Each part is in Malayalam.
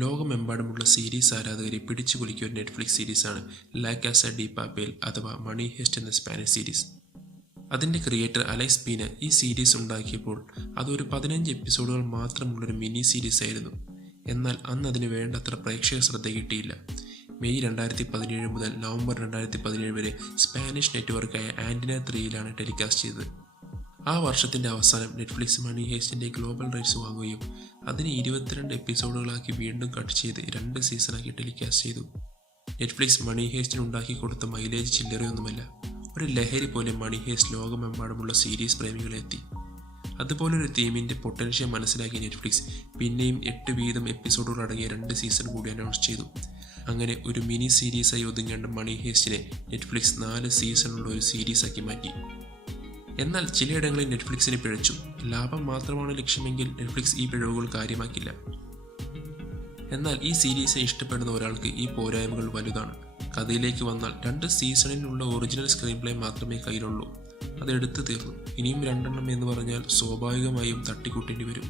ലോകമെമ്പാടുമുള്ള സീരീസ് ആരാധകരെ പിടിച്ചുകുലുക്കിയ ഒരു നെറ്റ്ഫ്ലിക്സ് സീരീസാണ് ലാ കാസ ഡി പാപ്പേൽ അഥവാ മണി ഹെസ്റ്റ് എന്ന സ്പാനിഷ് സീരീസ്. അതിൻ്റെ ക്രിയേറ്റർ അലൈസ് പീന ഈ സീരീസ് ഉണ്ടാക്കിയപ്പോൾ അതൊരു 15 എപ്പിസോഡുകൾ മാത്രമുള്ളൊരു മിനി സീരീസ് ആയിരുന്നു. എന്നാൽ അന്ന് അതിന് വേണ്ടത്ര പ്രേക്ഷക ശ്രദ്ധ കിട്ടിയില്ല. മെയ് 2017 മുതൽ നവംബർ 2017 വരെ സ്പാനിഷ് നെറ്റ്വർക്കായ ആൻറ്റിന 3യിലാണ് ടെലികാസ്റ്റ് ചെയ്തത്. ആ വർഷത്തിൻ്റെ അവസാനം നെറ്റ്ഫ്ലിക്സ് മണി ഹെസ്റ്റിൻ്റെ ഗ്ലോബൽ റൈറ്റ്സ് വാങ്ങുകയും അതിന് 22 എപ്പിസോഡുകളാക്കി വീണ്ടും കട്ട് ചെയ്ത് 2 സീസണാക്കി ടെലികാസ്റ്റ് ചെയ്തു. നെറ്റ്ഫ്ലിക്സ് മണി ഹെസ്റ്റിന് ഉണ്ടാക്കി കൊടുത്ത മൈലേജ് ചില്ലറയൊന്നുമല്ല. ഒരു ലഹരി പോലെ മണി ഹെസ്റ്റ് ലോകമെമ്പാടുമുള്ള സീരീസ് പ്രേമികളെ എത്തി. അതുപോലൊരു തീമിൻ്റെ പൊട്ടൻഷ്യൽ മനസ്സിലാക്കിയ നെറ്റ്ഫ്ലിക്സ് പിന്നെയും 8 വീതം എപ്പിസോഡുകൾ അടങ്ങിയ 2 സീസൺ കൂടി അനൗൺസ് ചെയ്തു. അങ്ങനെ ഒരു മിനി സീരീസായി ഒതുങ്ങേണ്ട മണി ഹെസ്റ്റിനെ നെറ്റ്ഫ്ലിക്സ് 4 സീസണുള്ള ഒരു സീരീസാക്കി മാറ്റി. എന്നാൽ ചിലയിടങ്ങളിൽ നെറ്റ്ഫ്ലിക്സിന് പിഴച്ചു. ലാഭം മാത്രമാണ് ലക്ഷ്യമെങ്കിൽ നെറ്റ്ഫ്ലിക്സ് ഈ പിഴവുകൾ കാര്യമാക്കില്ല. എന്നാൽ ഈ സീരീസിനെ ഇഷ്ടപ്പെടുന്ന ഒരാൾക്ക് ഈ പോരായ്മകൾ വലുതാണ്. കഥയിലേക്ക് വന്നാൽ 2 സീസണിലുള്ള ഒറിജിനൽ സ്ക്രീൻ പ്ലേ മാത്രമേ കയ്യിലുള്ളൂ. അത് എടുത്തു തീർന്നു. ഇനിയും 2 എന്ന് പറഞ്ഞാൽ സ്വാഭാവികമായും തട്ടിക്കൂട്ടേണ്ടി വരും.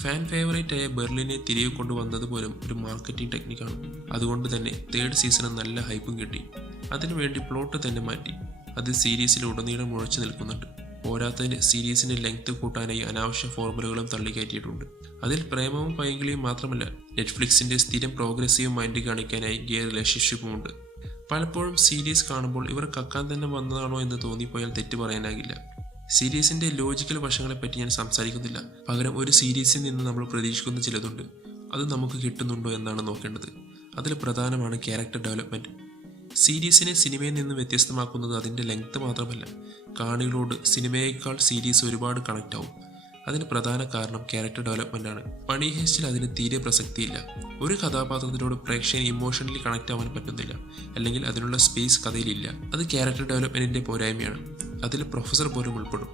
ഫാൻ ഫേവറേറ്റ് ആയ ബെർലിനെ തിരികെ കൊണ്ടുവന്നത് പോലും ഒരു മാർക്കറ്റിംഗ് ടെക്നിക്കാണ്. അതുകൊണ്ട് തന്നെ 3rd സീസണ് നല്ല ഹൈപ്പും കിട്ടി. അതിനുവേണ്ടി പ്ലോട്ട് തന്നെ മാറ്റി. അത് സീരീസിൽ ഉടനീളം മുഴച്ചു നിൽക്കുന്നുണ്ട്. പോരാത്തതിന് സീരീസിൻ്റെ ലെങ്ത് കൂട്ടാനായി അനാവശ്യ ഫോർമുലകളും തള്ളിക്കയറ്റിയിട്ടുണ്ട്. അതിൽ പ്രേമവും പൈങ്കിളിയും മാത്രമല്ല, നെറ്റ്ഫ്ലിക്സിൻ്റെ സ്ഥിരം പ്രോഗ്രസീവ് മൈൻഡ് കാണിക്കാനായി ഗേ റിലേഷൻഷിപ്പുമുണ്ട്. പലപ്പോഴും സീരീസ് കാണുമ്പോൾ ഇവർ കക്കാൻ തന്നെ വന്നതാണോ എന്ന് തോന്നിപ്പോയാൽ തെറ്റ് പറയാനാകില്ല. സീരീസിൻ്റെ ലോജിക്കൽ വശങ്ങളെപ്പറ്റി ഞാൻ സംസാരിക്കുന്നില്ല. പകരം ഒരു സീരീസിൽ നിന്ന് നമ്മൾ പ്രതീക്ഷിക്കുന്ന ചിലതുണ്ട്. അത് നമുക്ക് കിട്ടുന്നുണ്ടോ എന്നാണ് നോക്കേണ്ടത്. അതിൽ പ്രധാനമാണ് ക്യാരക്ടർ ഡെവലപ്മെൻറ്റ്. സീരീസിനെ സിനിമയിൽ നിന്ന് വ്യത്യസ്തമാക്കുന്നത് അതിൻ്റെ ലെങ്ത് മാത്രമല്ല, കാണികളോട് സിനിമയേക്കാൾ സീരീസ് ഒരുപാട് കണക്റ്റ് ആവും. അതിന് പ്രധാന കാരണം ക്യാരക്ടർ ഡെവലപ്മെൻ്റ് ആണ്. മണി ഹെസ്റ്റിൽ അതിന് തീരെ പ്രസക്തിയില്ല. ഒരു കഥാപാത്രത്തിനോട് പ്രേക്ഷകന് ഇമോഷണലി കണക്റ്റ് ആവാൻ പറ്റുന്നില്ല, അല്ലെങ്കിൽ അതിനുള്ള സ്പേസ് കഥയിലില്ല. അത് ക്യാരക്ടർ ഡെവലപ്മെൻറ്റിൻ്റെ പോരായ്മയാണ്. അതിൽ പ്രൊഫസർ പോലും ഉൾപ്പെടും.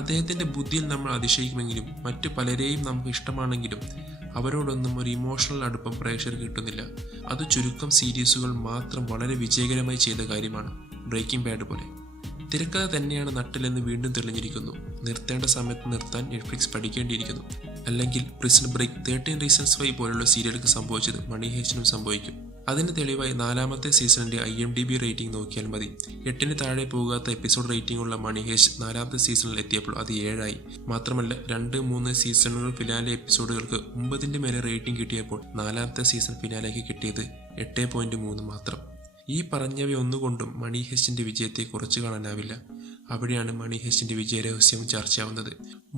അദ്ദേഹത്തിൻ്റെ ബുദ്ധിയിൽ നമ്മൾ അതിശയിക്കുമെങ്കിലും മറ്റു പലരെയും നമുക്ക് ഇഷ്ടമാണെങ്കിലും അവരോടൊന്നും ഒരു ഇമോഷണൽ അടുപ്പം പ്രേക്ഷകർക്ക് കിട്ടുന്നില്ല. അത് ചുരുക്കം സീരീസുകൾ മാത്രം വളരെ വിജയകരമായി ചെയ്ത കാര്യമാണ്. ബ്രേക്കിംഗ് ബാഡ് പോലെ. തിരക്കഥ തന്നെയാണ് നട്ടിലെന്ന് വീണ്ടും തെളിഞ്ഞിരിക്കുന്നു. നിർത്തേണ്ട സമയത്ത് നിർത്താൻ നെറ്റ്ഫ്ലിക്സ് പഠിക്കേണ്ടിയിരിക്കുന്നു. അല്ലെങ്കിൽ പ്രിസൺ ബ്രേക്ക്, 13 Reasons Why പോലുള്ള സീരിയലുകൾക്ക് സംഭവിച്ചത് മണി ഹെസ്റ്റിനും സംഭവിക്കും. അതിന് തെളിവായി 4ാമത്തെ സീസണിൻ്റെ IMDb റേറ്റിംഗ് നോക്കിയാൽ മതി. 8ന് താഴെ പോകാത്ത എപ്പിസോഡ് റേറ്റിംഗ് ഉള്ള മണി ഹെസ്റ്റ് 4ാമത്തെ സീസണിൽ എത്തിയപ്പോൾ അത് 7 ആയി. മാത്രമല്ല 2, 3 സീസണുകൾ ഫിനാലെ എപ്പിസോഡുകൾക്ക് 9ന്റെ മേലെ റേറ്റിംഗ് കിട്ടിയപ്പോൾ 4ാമത്തെ സീസൺ ഫിനാലേക്ക് കിട്ടിയത് 8.3 മാത്രം. ഈ പറഞ്ഞവയൊന്നുകൊണ്ടും മണി ഹെസ്റ്റിൻ്റെ വിജയത്തെ കുറച്ചു കാണാനാവില്ല. അവിടെയാണ് മണി ഹെസ്റ്റിൻ്റെ വിജയരഹസ്യം ചർച്ചയാവുന്നത്.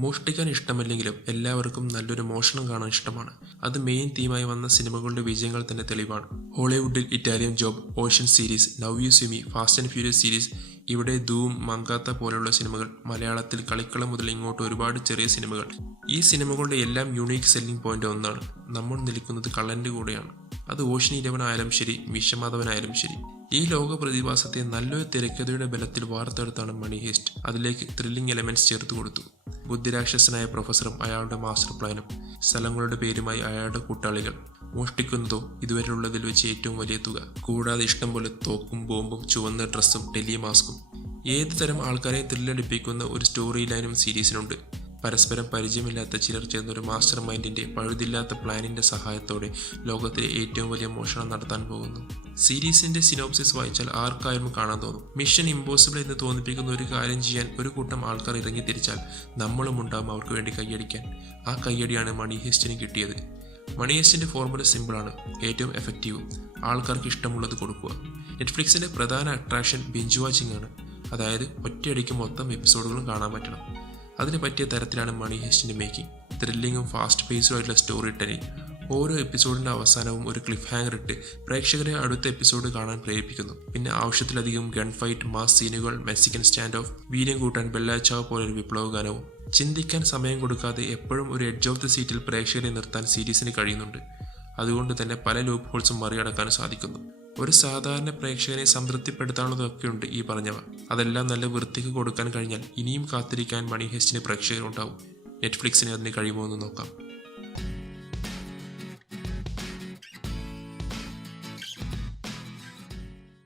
മോഷ്ടിക്കാൻ ഇഷ്ടമല്ലെങ്കിലും എല്ലാവർക്കും നല്ലൊരു മോഷണം കാണാൻ ഇഷ്ടമാണ്. അത് മെയിൻ തീമായി വന്ന സിനിമകളുടെ വിജയങ്ങൾ തന്നെ തെളിവാണ്. ഹോളിവുഡിൽ Italian job, ocean series, now you see me, fast and furious series, ഇവിടെ ധൂം, മങ്കാത്ത പോലെയുള്ള സിനിമകൾ, മലയാളത്തിൽ കളിക്കളം മുതൽ ഇങ്ങോട്ട് ഒരുപാട് ചെറിയ സിനിമകൾ. ഈ സിനിമകളുടെ എല്ലാം യൂണീക്ക് സെല്ലിംഗ് പോയിന്റ് ഒന്നാണ്: നമ്മൾ നിൽക്കുന്നത് കള്ളൻ്റെ കൂടെയാണ്. അത് ഓഷ്യൻ 11 ആയാലും ശരി, വിശ്വമാധവനായാലും ശരി. ഈ ലോക പ്രതിഭാസത്തെ നല്ലൊരു തിരക്കഥയുടെ ബലത്തിൽ വാർത്തെടുത്താണ് മണി ഹെസ്റ്റ്. അതിലേക്ക് ത്രില്ലിംഗ് എലമെന്റ്സ് ചേർത്ത് കൊടുത്തു. ബുദ്ധിരാക്ഷസനായ പ്രൊഫസറും അയാളുടെ മാസ്റ്റർ പ്ലാനും, സ്ഥലങ്ങളുടെ പേരുമായി അയാളുടെ കൂട്ടാളികൾ, മോഷ്ടിക്കുന്നതോ ഇതുവരെയുള്ളതിൽ വെച്ച് ഏറ്റവും വലിയ തുക, കൂടാതെ ഇഷ്ടം പോലെ തോക്കും ബോംബും ചുവന്ന ഡ്രസ്സും ടെലിമാസ്കും. ഏത് തരം ആൾക്കാരെ ത്രില്ലടിപ്പിക്കുന്ന ഒരു സ്റ്റോറി ലൈനും സീരീസിനുണ്ട്. പരസ്പരം പരിചയമില്ലാത്ത ചിലർ ചേർന്ന ഒരു മാസ്റ്റർ മൈൻഡിൻ്റെ പഴുതില്ലാത്ത പ്ലാനിൻ്റെ സഹായത്തോടെ ലോകത്തിലെ ഏറ്റവും വലിയ മോഷണം നടത്താൻ പോകുന്നു. സീരീസിൻ്റെ സിനോപ്സിസ് വായിച്ചാൽ ആർക്കായാലും കാണാൻ തോന്നും. മിഷൻ ഇമ്പോസിബിൾ എന്ന് തോന്നിപ്പിക്കുന്ന ഒരു കാര്യം ചെയ്യാൻ ഒരു കൂട്ടം ആൾക്കാർ ഇറങ്ങി തിരിച്ചാൽ നമ്മളും ഉണ്ടാകും അവർക്ക് വേണ്ടി കൈയടിക്കാൻ. ആ കൈയടിയാണ് മണി ഹെസ്റ്റിന് കിട്ടിയത്. മണി ഹെസ്റ്റിൻ്റെ ഫോർമുല സിമ്പിളാണ്, ഏറ്റവും എഫക്റ്റീവും. ആൾക്കാർക്ക് ഇഷ്ടമുള്ളത് കൊടുക്കുക. നെറ്റ്ഫ്ലിക്സിൻ്റെ പ്രധാന അട്രാക്ഷൻ ബിഞ്ച് വാച്ചിങ് ആണ്. അതായത് ഒറ്റയടിക്ക് മൊത്തം എപ്പിസോഡുകളും കാണാൻ പറ്റണം. അതിന് പറ്റിയ തരത്തിലാണ് മണി ഹെസ്റ്റിൻ്റെ മേക്കിംഗ്. ത്രില്ലിങ്ങും ഫാസ്റ്റ് പേസുമായിട്ടുള്ള സ്റ്റോറി ടെല്ലിംഗ്. ഓരോ എപ്പിസോഡിൻ്റെ അവസാനവും ഒരു ക്ലിഫ് ഹാങ്ങർ ഇട്ട് പ്രേക്ഷകരെ അടുത്ത എപ്പിസോഡ് കാണാൻ പ്രേരിപ്പിക്കുന്നു. പിന്നെ ആവശ്യത്തിലധികം ഗൺ ഫൈറ്റ്, മാസ് സീനുകൾ, മെക്സിക്കൻ സ്റ്റാൻഡ് ഓഫ്, വീര്യം കൂട്ടാൻ ബെല്ലാച്ചാവ് പോലൊരു വിപ്ലവ ഗാനവും. ചിന്തിക്കാൻ സമയം കൊടുക്കാതെ എപ്പോഴും ഒരു എഡ്ജ് ഓഫ് ദി സീറ്റിൽ പ്രേക്ഷകരെ നിർത്താൻ സീരീസിന് കഴിയുന്നുണ്ട്. അതുകൊണ്ട് തന്നെ പല ലൂപ്പ് ഹോൾസും മറികടക്കാൻ സാധിക്കുന്നു. ഒരു സാധാരണ പ്രേക്ഷകനെ സംതൃപ്തിപ്പെടുത്താനുള്ളതൊക്കെയുണ്ട് ഈ പറഞ്ഞവ. അതെല്ലാം നല്ല വൃത്തിക്ക് കൊടുക്കാൻ കഴിഞ്ഞാൽ ഇനിയും കാത്തിരിക്കാൻ മണി ഹെസ്റ്റിന് പ്രേക്ഷകരുണ്ടാവും. നെറ്റ്ഫ്ലിക്സിന് അതിന് കഴിയുമോ എന്ന് നോക്കാം.